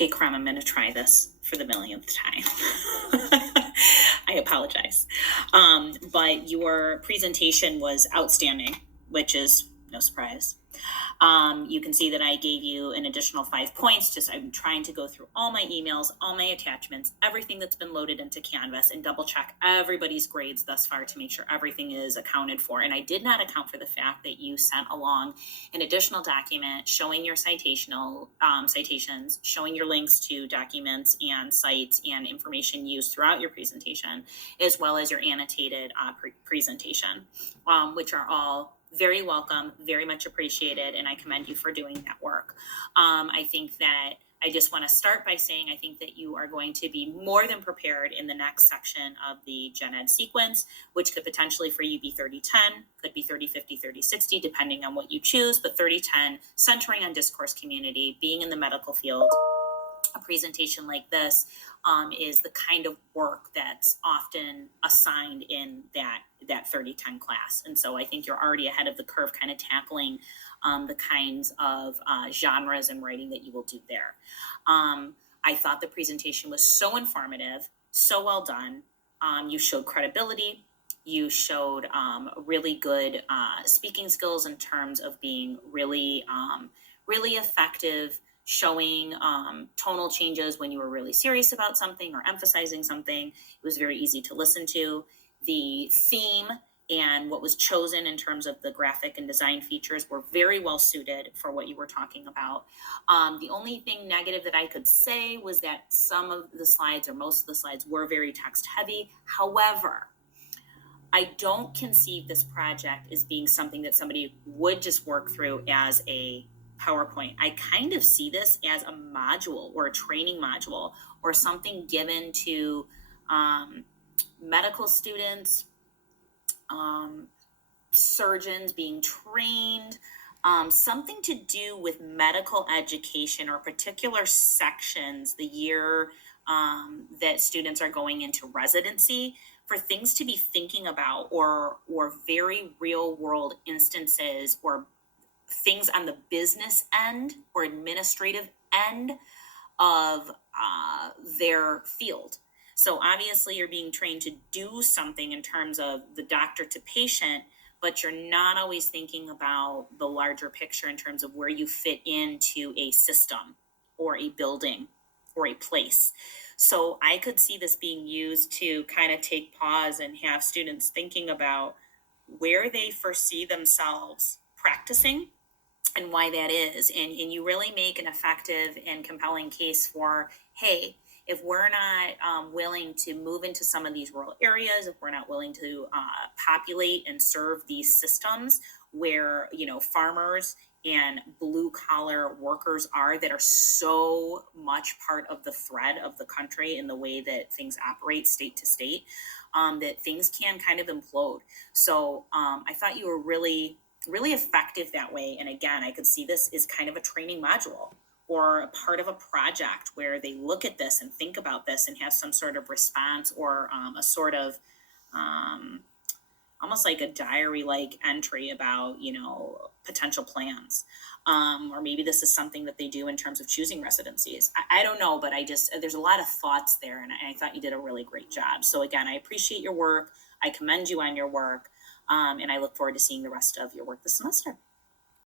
Okay, Karam, I'm going to try this for the millionth time. I apologize. But your presentation was outstanding, which is no surprise. You can see that I gave you an additional 5 points. Just I'm trying to go through all my emails, all my attachments, everything that's been loaded into Canvas, and double check everybody's grades thus far to make sure everything is accounted for. And I did not account for the fact that you sent along an additional document showing your citations, showing your links to documents and sites and information used throughout your presentation, as well as your annotated presentation, which are all very welcome, very much appreciated, and I commend you for doing that work. I think that I just want to start by saying I think that you are going to be more than prepared in the next section of the Gen Ed sequence, which could potentially for you be 30-10, could be 30-50, 30-60, depending on what you choose, but 30-10, centering on discourse community, being in the medical field. A presentation like this is the kind of work that's often assigned in that 30-10 class. And so I think you're already ahead of the curve kind of tackling the kinds of genres and writing that you will do there. I thought the presentation was so informative, so well done. You showed credibility. You showed really good speaking skills in terms of being really effective, showing tonal changes when you were really serious about something or emphasizing something. It was very easy to listen to. The theme and what was chosen in terms of the graphic and design features were very well suited for what you were talking about. The only thing negative that I could say was that some of the slides or most of the slides were very text heavy. However, I don't conceive this project as being something that somebody would just work through as a PowerPoint. I kind of see this as a module or a training module or something given to medical students, surgeons being trained, something to do with medical education or particular sections the year that students are going into residency, for things to be thinking about or very real world instances or things on the business end or administrative end of their field. So obviously you're being trained to do something in terms of the doctor to patient, but you're not always thinking about the larger picture in terms of where you fit into a system or a building or a place. So I could see this being used to kind of take pause and have students thinking about where they foresee themselves practicing and why that is. And you really make an effective and compelling case for, hey, if we're not willing to move into some of these rural areas, if we're not willing to populate and serve these systems where, farmers and blue collar workers are that are so much part of the thread of the country in the way that things operate state to state, that things can kind of implode. So I thought you were really effective that way. And again, I could see this as kind of a training module or a part of a project where they look at this and think about this and have some sort of response or a sort of almost like a diary-like entry about, potential plans. Or maybe this is something that they do in terms of choosing residencies. I don't know, but there's a lot of thoughts there, and I thought you did a really great job. So again, I appreciate your work. I commend you on your work. And I look forward to seeing the rest of your work this semester.